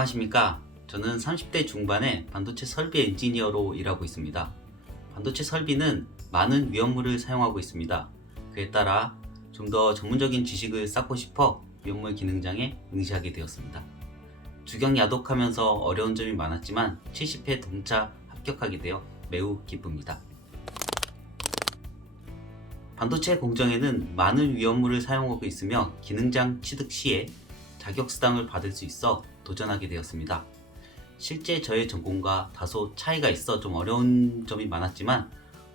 안녕하십니까. 저는 30대 중반의 반도체 설비 엔지니어로 일하고 있습니다. 반도체 설비는 많은 위험물을 사용하고 있습니다. 그에 따라 좀 더 전문적인 지식을 쌓고 싶어 위험물 기능장에 응시하게 되었습니다. 주경 야독하면서 어려운 점이 많았지만 70회 동차 합격하게 되어 매우 기쁩니다. 반도체 공정에는 많은 위험물을 사용하고 있으며 기능장 취득 시에 자격수당을 받을 수 있어 도전하게 되었습니다. 실제 저의 전공과 다소 차이가 있어 좀 어려운 점이 많았지만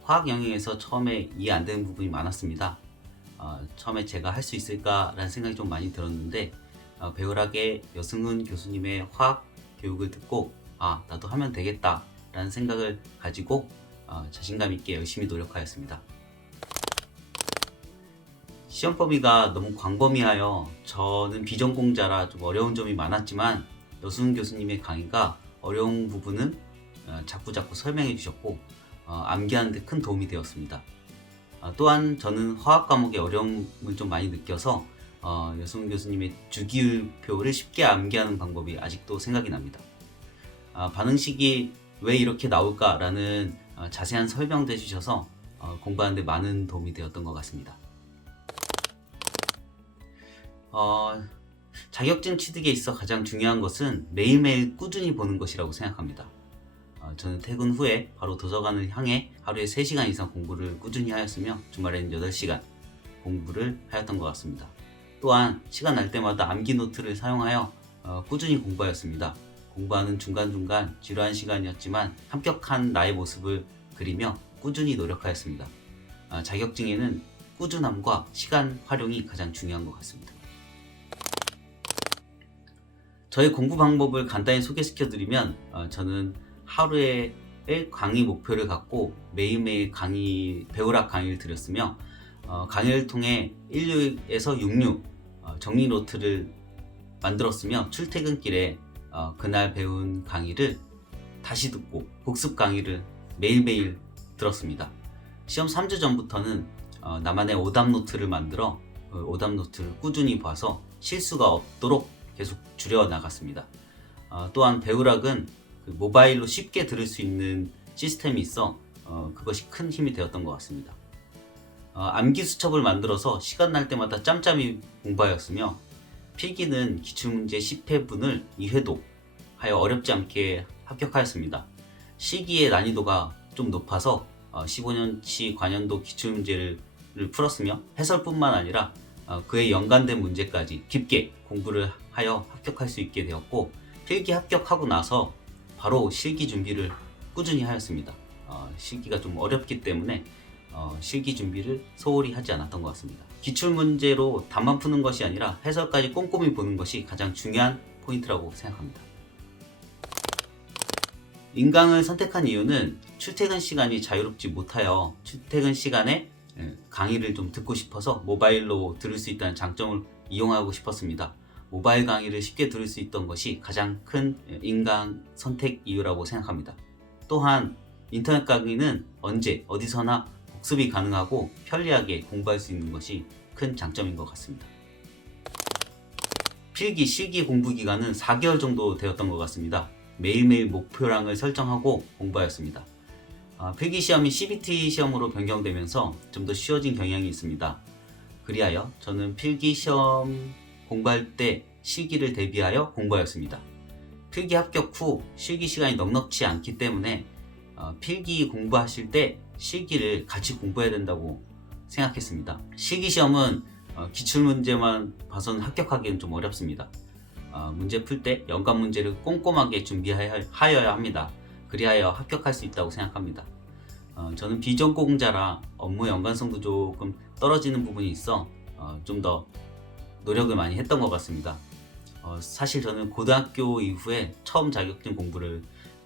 화학 영역에서 처음에 이해 안 되는 부분이 많았습니다. 어, 처음에 제가 할 수 있을까라는 생각이 좀 많이 들었는데 어, 배우락의 여승훈 교수님의 화학 교육을 듣고 아 나도 하면 되겠다라는 생각을 가지고 어, 자신감 있게 열심히 노력하였습니다. 시험 범위가 너무 광범위하여 저는 비전공자라 좀 어려운 점이 많았지만 여수훈 교수님의 강의가 어려운 부분은 어, 자꾸자꾸 설명해 주셨고 어, 암기하는 데 큰 도움이 되었습니다. 어, 또한 저는 화학 과목의 어려움을 좀 많이 느껴서 어, 여수훈 교수님의 주기율표를 쉽게 암기하는 방법이 아직도 생각이 납니다. 아, 반응식이 왜 이렇게 나올까라는 어, 자세한 설명도 해주셔서 어, 공부하는 데 많은 도움이 되었던 것 같습니다. 어, 자격증 취득에 있어 가장 중요한 것은 매일매일 꾸준히 보는 것이라고 생각합니다. 어, 저는 퇴근 후에 바로 도서관을 향해 하루에 3시간 이상 공부를 꾸준히 하였으며 주말에는 8시간 공부를 하였던 것 같습니다. 또한 시간 날 때마다 암기 노트를 사용하여 어, 꾸준히 공부하였습니다. 공부하는 중간중간 지루한 시간이었지만 합격한 나의 모습을 그리며 꾸준히 노력하였습니다. 아, 자격증에는 꾸준함과 시간 활용이 가장 중요한 것 같습니다. 저의 공부 방법을 간단히 소개시켜 드리면 어, 저는 하루에 강의 목표를 갖고 매일매일 강의 배우락 강의를 드렸으며 어, 강의를 통해 16에서 66 어, 정리 노트를 만들었으며 출퇴근길에 어, 그날 배운 강의를 다시 듣고 복습 강의를 매일매일 들었습니다. 시험 3주 전부터는 어, 나만의 오답 노트를 만들어 그 오답 노트를 꾸준히 봐서 실수가 없도록 계속 줄여 나갔습니다. 어, 또한 배우락은 그 모바일로 쉽게 들을 수 있는 시스템이 있어 어, 그것이 큰 힘이 되었던 것 같습니다. 어, 암기 수첩을 만들어서 시간 날 때마다 짬짬이 공부하였으며 필기는 기출문제 10회분을 2회도 하여 어렵지 않게 합격하였습니다. 시기의 난이도가 좀 높아서 어, 15년치 관연도 기출문제를 풀었으며 해설뿐만 아니라 어, 그에 연관된 문제까지 깊게 공부를 하여 합격할 수 있게 되었고 필기 합격하고 나서 바로 실기 준비를 꾸준히 하였습니다. 어, 실기가 좀 어렵기 때문에 어, 실기 준비를 소홀히 하지 않았던 것 같습니다. 기출 문제로 답만 푸는 것이 아니라 해설까지 꼼꼼히 보는 것이 가장 중요한 포인트라고 생각합니다. 인강을 선택한 이유는 출퇴근 시간이 자유롭지 못하여 출퇴근 시간에 예, 강의를 좀 듣고 싶어서 모바일로 들을 수 있다는 장점을 이용하고 싶었습니다. 모바일 강의를 쉽게 들을 수 있던 것이 가장 큰 인강 선택 이유라고 생각합니다. 또한 인터넷 강의는 언제 어디서나 복습이 가능하고 편리하게 공부할 수 있는 것이 큰 장점인 것 같습니다. 필기, 실기 공부 기간은 4개월 정도 되었던 것 같습니다. 매일매일 목표량을 설정하고 공부하였습니다. 아, 필기 시험이 CBT 시험으로 변경되면서 좀 더 쉬워진 경향이 있습니다. 그리하여 저는 필기 시험 공부할 때 실기를 대비하여 공부하였습니다. 필기 합격 후 실기 시간이 넉넉지 않기 때문에 어, 필기 공부하실 때 실기를 같이 공부해야 된다고 생각했습니다. 실기 시험은 어, 기출 문제만 봐서는 합격하기는 좀 어렵습니다. 어, 문제 풀 때 연관 문제를 꼼꼼하게 준비하여야 합니다. 그리하여 합격할 수 있다고 생각합니다. 어, 저는 비전공자라 업무 연관성도 조금 떨어지는 부분이 있어 어, 좀 더 노력을 많이 했던 것 같습니다. 어, 사실 저는 고등학교 이후에 처음 자격증 공부를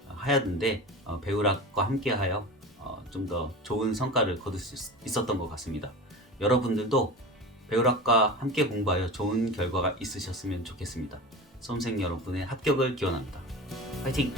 하였는데 어, 배우락과 함께하여 어, 좀 더 좋은 성과를 거둘 수 있- 있었던 것 같습니다. 여러분들도 배우락과 함께 공부하여 좋은 결과가 있으셨으면 좋겠습니다. 수험생 여러분의 합격을 기원합니다. 화이팅!